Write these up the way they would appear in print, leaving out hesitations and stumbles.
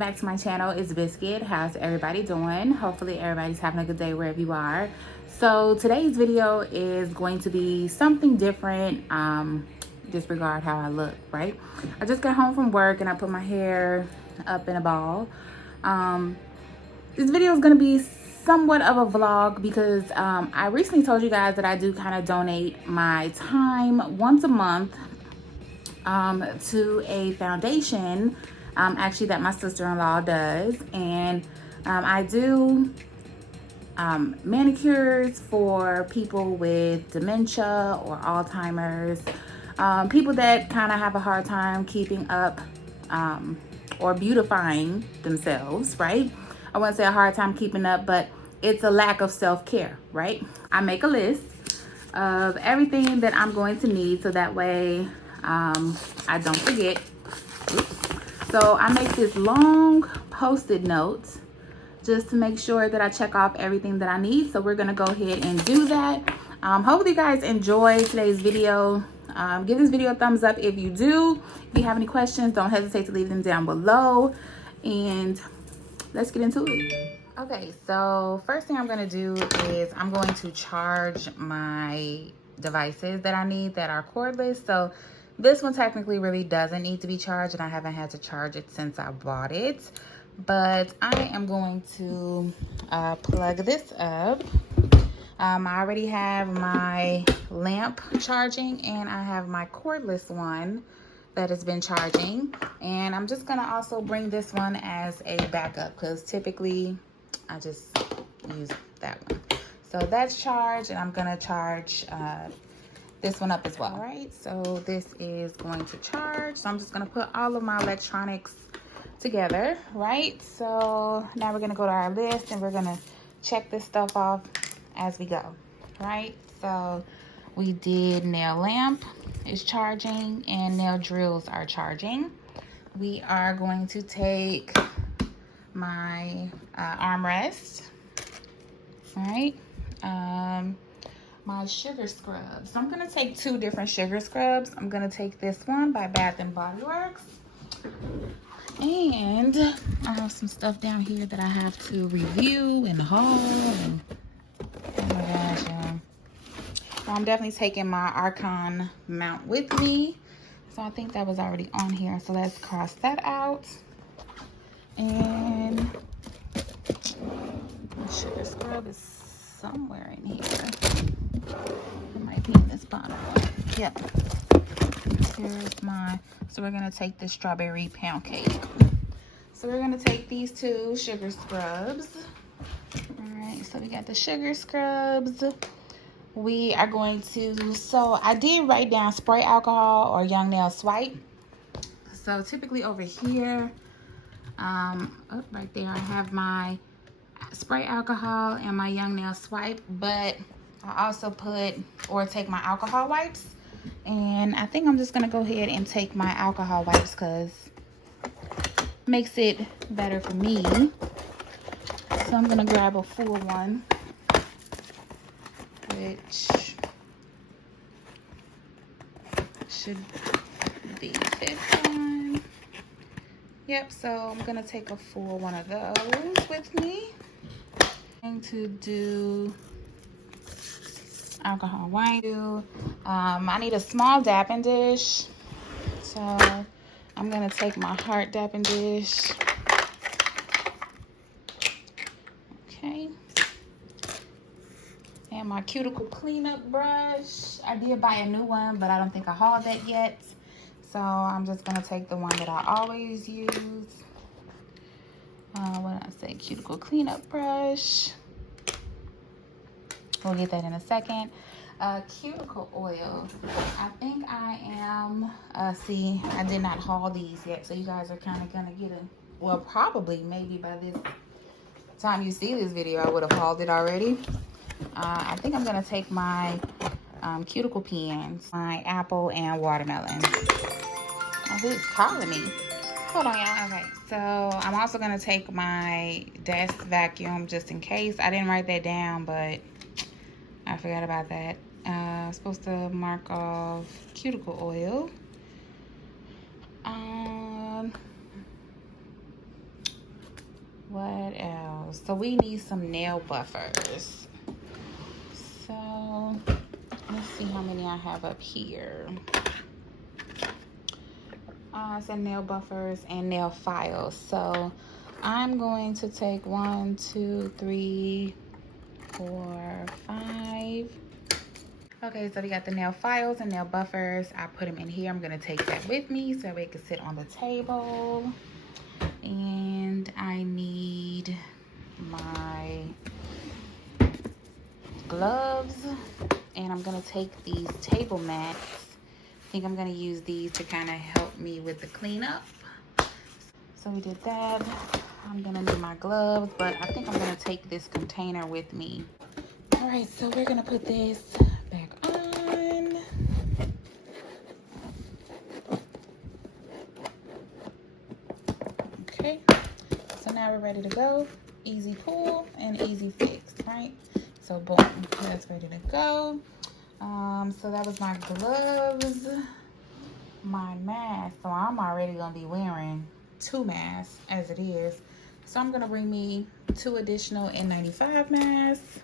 back to my channel. It's Biscuit. How's everybody doing? Hopefully everybody's having a good day wherever you are. So today's video is going to be something different. Disregard how I look, right? I just got home from work and I put my hair up in a ball. This video is going to be somewhat of a vlog because I recently told you guys that I do kind of donate my time once a month to a foundation actually that my sister-in-law does, and I do manicures for people with dementia or Alzheimer's, people that kind of have a hard time keeping up or beautifying themselves, right? I wouldn't say a hard time keeping up, but it's a lack of self-care, right? I make a list of everything that I'm going to need so that way I don't forget. Oops. So I make this long post-it note just to make sure that I check off everything that I need. So we're gonna go ahead and do that. Hopefully you guys enjoy today's video. Give this video a thumbs up if you do. If you have any questions, don't hesitate to leave them down below. And let's get into it. Okay, so first thing I'm gonna do is I'm going to charge my devices that I need that are cordless. So this one technically really doesn't need to be charged, and I haven't had to charge it since I bought it. But I am going to plug this up. I already have my lamp charging, and I have my cordless one that has been charging. And I'm just gonna also bring this one as a backup because typically I just use that one. So that's charged, and I'm gonna charge this one up as well. All right, so this is going to charge. So I'm just gonna put all of my electronics together, right? So now we're gonna go to our list and we're gonna check this stuff off as we go, right? So we did nail lamp is charging and nail drills are charging. We are going to take my armrest, all right? My sugar scrubs. So I'm gonna take two different sugar scrubs. I'm gonna take this one by Bath and Body Works, and I have some stuff down here that I have to review and haul. And oh my gosh, yeah. So I'm definitely taking my Archon mount with me. So I think that was already on here. So let's cross that out. And the sugar scrub is somewhere in here. It might be in this bottom one. Yep. Here's my, so we're gonna take the strawberry pound cake. So we're gonna take these two sugar scrubs. All right, so we got the sugar scrubs. We are going to, so I did write down spray alcohol or young nail swipe. So typically over here, right there, I have my spray alcohol and my young nail swipe, but I also put or take my alcohol wipes, and I think I'm just gonna go ahead and take my alcohol wipes because it makes it better for me. So I'm gonna grab a full one, which should be this one. Yep, so I'm gonna take a full one of those with me. I'm going to do alcohol wipe. I need a small dapping dish, so I'm gonna take my heart dapping dish. Okay, and my cuticle cleanup brush. I did buy a new one, but I don't think I hauled that yet, so I'm just gonna take the one that I always use. What did I say? Cuticle cleanup brush. We'll get that in a second. Cuticle oil. I think I am, see, I did not haul these yet, so you guys are kind of gonna get a, well, probably, maybe by this time you see this video, I would have hauled it already. I think I'm gonna take my cuticle pens, my apple and watermelon. Oh, who's calling me? Hold on, y'all. Okay, so I'm also gonna take my desk vacuum just in case. I didn't write that down, but I forgot about that. I'm supposed to mark off cuticle oil. What else? So we need some nail buffers. So let's see how many I have up here. So nail buffers and nail files. So I'm going to take 1, 2, 3, 4, 5. Okay, so we got the nail files and nail buffers. I put them in here. I'm gonna take that with me so it can sit on the table. And I need my gloves, and I'm gonna take these table mats. I think I'm gonna use these to kind of help me with the cleanup. So we did that. I'm gonna need my gloves, but I think I'm gonna take this container with me. All right, so we're gonna put this back on. Okay, so now we're ready to go. Easy pull and easy fix, right? So boom, that's ready to go. So that was my gloves, my mask. So I'm already gonna be wearing 2 masks as it is. So I'm gonna bring me 2 additional N95 masks.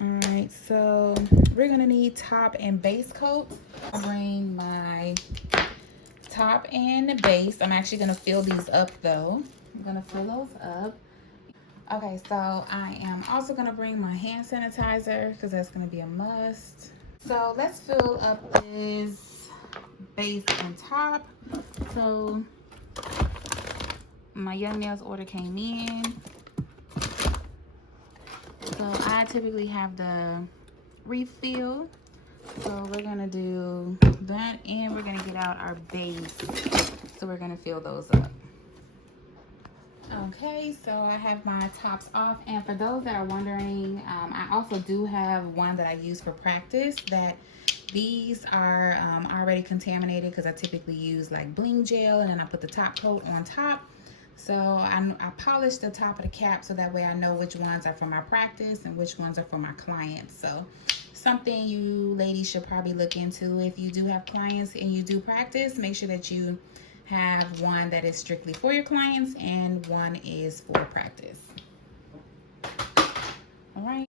All right, so we're gonna need top and base coat. I'll bring my top and base. I'm actually gonna fill these up though. I'm gonna fill those up. Okay, so I am also gonna bring my hand sanitizer because that's gonna be a must. So let's fill up this base and top. So my Young Nails order came in. So I typically have the refill. So we're gonna do that, and we're gonna get out our base. So we're gonna fill those up. Okay, so I have my tops off, and for those that are wondering, I also do have one that I use for practice. That these are already contaminated because I typically use like bling gel, and then I put the top coat on top. So I polish the top of the cap so that way I know which ones are for my practice and which ones are for my clients. So something you ladies should probably look into if you do have clients and you do practice. Make sure that you have one that is strictly for your clients and one is for practice. All right.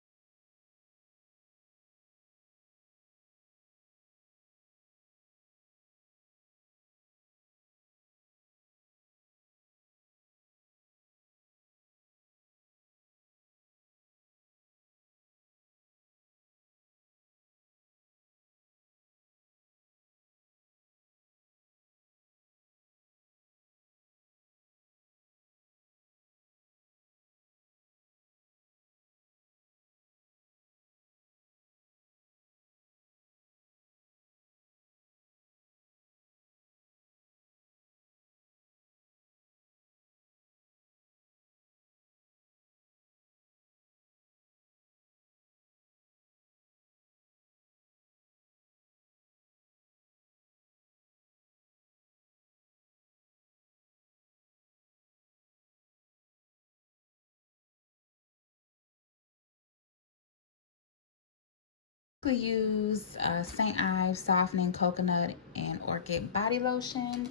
We use St. Ives softening coconut and orchid body lotion.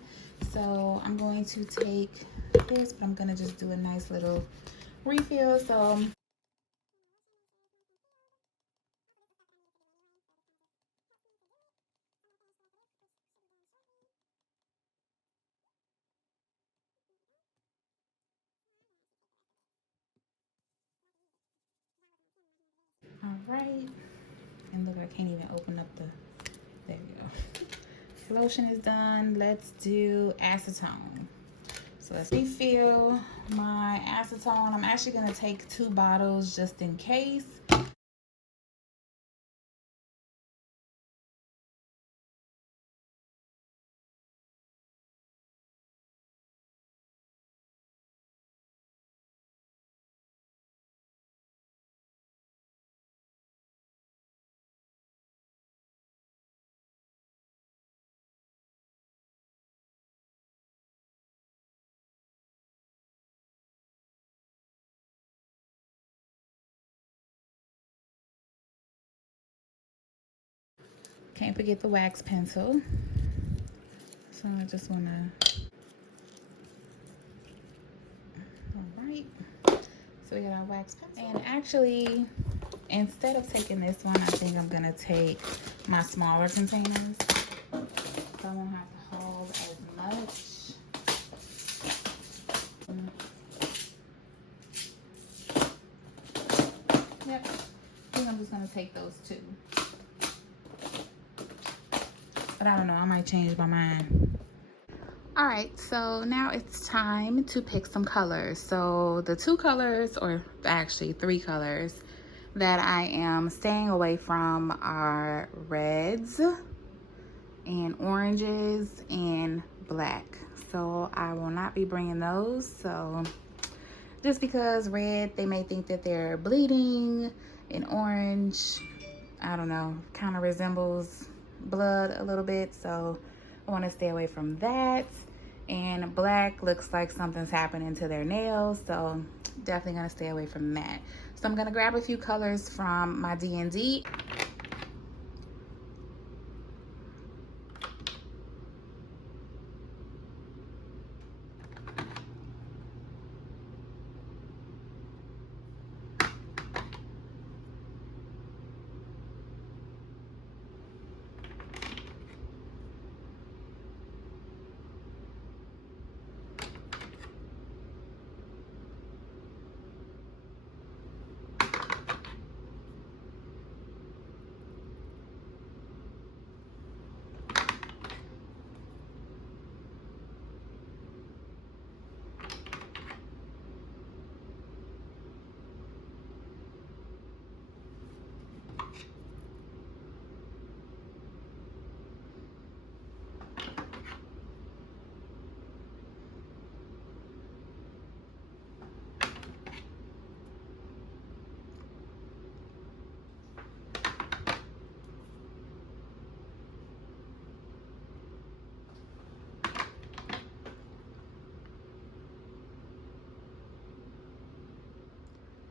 So I'm going to take this, but I'm going to just do a nice little refill. So all right, and look, I can't even open up the, there we go. Lotion is done. Let's do acetone. So let's refill my acetone. I'm actually going to take 2 bottles just in case. Can't forget the wax pencil. So I just want to All right. So we got our wax pencil. And actually, instead of taking this one, I think I'm gonna take my smaller containers. So I won't have to hold as much. Yep, I think I'm just gonna take those two. But I don't know, I might change my mind. All right, so now it's time to pick some colors. So the two colors, or actually 3 colors, that I am staying away from are reds and oranges and black. So I will not be bringing those. So just because red, they may think that they're bleeding, and orange, I don't know, kind of resembles blood a little bit. So I want to stay away from that. And black looks like something's happening to their nails, so definitely gonna stay away from that. So I'm gonna grab a few colors from my D&D.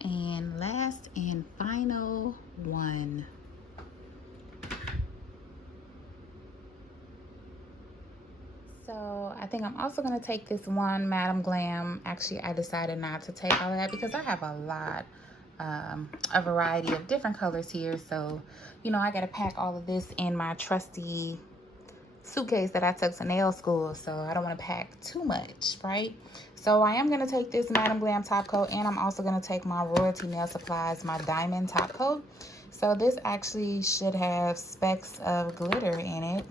And last and final one. So I think I'm also gonna take this one Madam Glam. Actually, I decided not to take all of that because I have a lot, a variety of different colors here. So, you know, I gotta pack all of this in my trusty suitcase that I took to nail school, so I don't want to pack too much, right? So I am going to take this Madam Glam top coat, and I'm also going to take my Royalty Nail Supplies, my diamond top coat. So this actually should have specks of glitter in it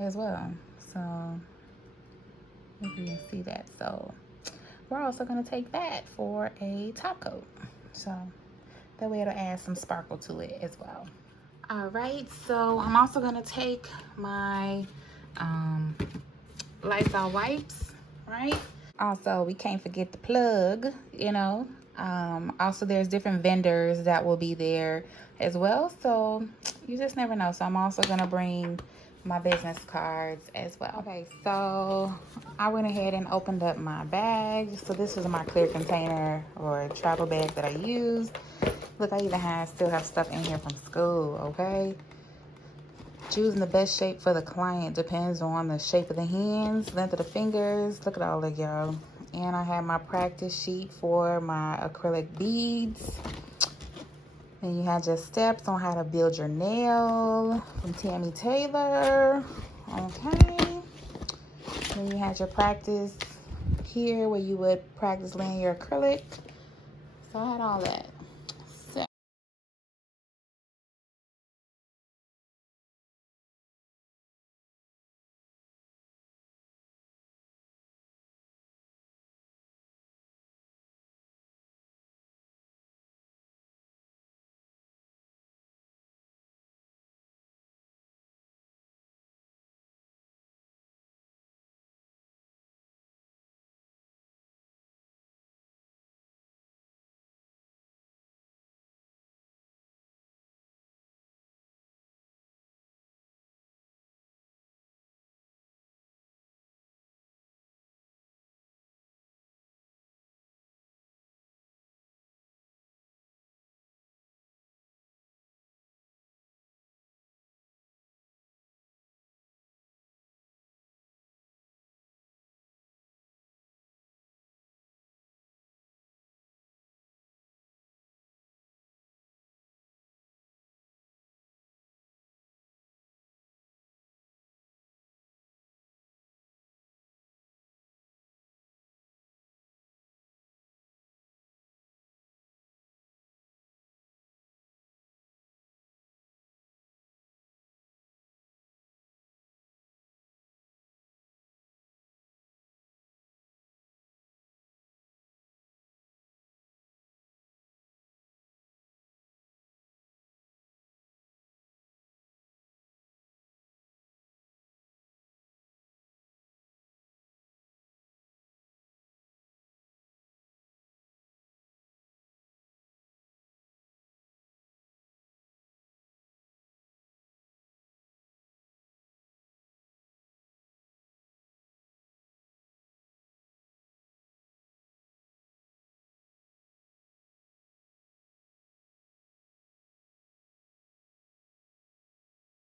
as well, so if you can see that. So we're also going to take that for a top coat, so that way it'll add some sparkle to it as well. All right, so I'm also gonna take my Lysol wipes, right? Also, we can't forget the plug, you know. Also, there's different vendors that will be there as well, so you just never know. So I'm also gonna bring my business cards as well. Okay, so I went ahead and opened up my bag. So this was my clear container or travel bag that I used. Look, I even still have stuff in here from school, okay? Choosing the best shape for the client depends on the shape of the hands, length of the fingers. Look at all that, y'all. And I have my practice sheet for my acrylic beads. And you had your steps on how to build your nail from Tammy Taylor. Okay. Then you had your practice here where you would practice laying your acrylic. So I had all that.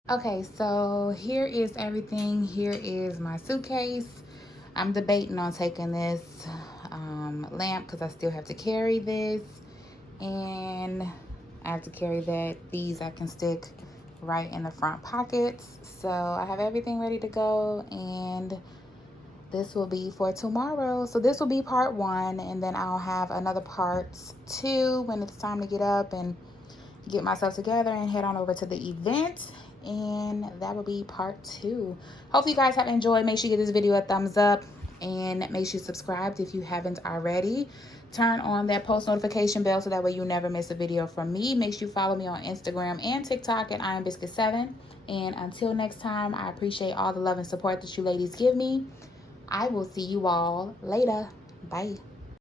Okay, so here is everything. Here is my suitcase. I'm debating on taking this lamp because I still have to carry this, and I have to carry that. These I can stick right in the front pockets. So I have everything ready to go, and this will be for tomorrow. So this will be part 1, and then I'll have another part 2 when it's time to get up and get myself together and head on over to the event, and that will be part 2. Hopefully you guys have enjoyed. Make sure you give this video a thumbs up, and make sure you subscribe if you haven't already. Turn on that post notification bell so that way you never miss a video from me. Make sure you follow me on Instagram and TikTok at IamBiscuit7. And until next time, I appreciate all the love and support that you ladies give me. I will see you all later. Bye.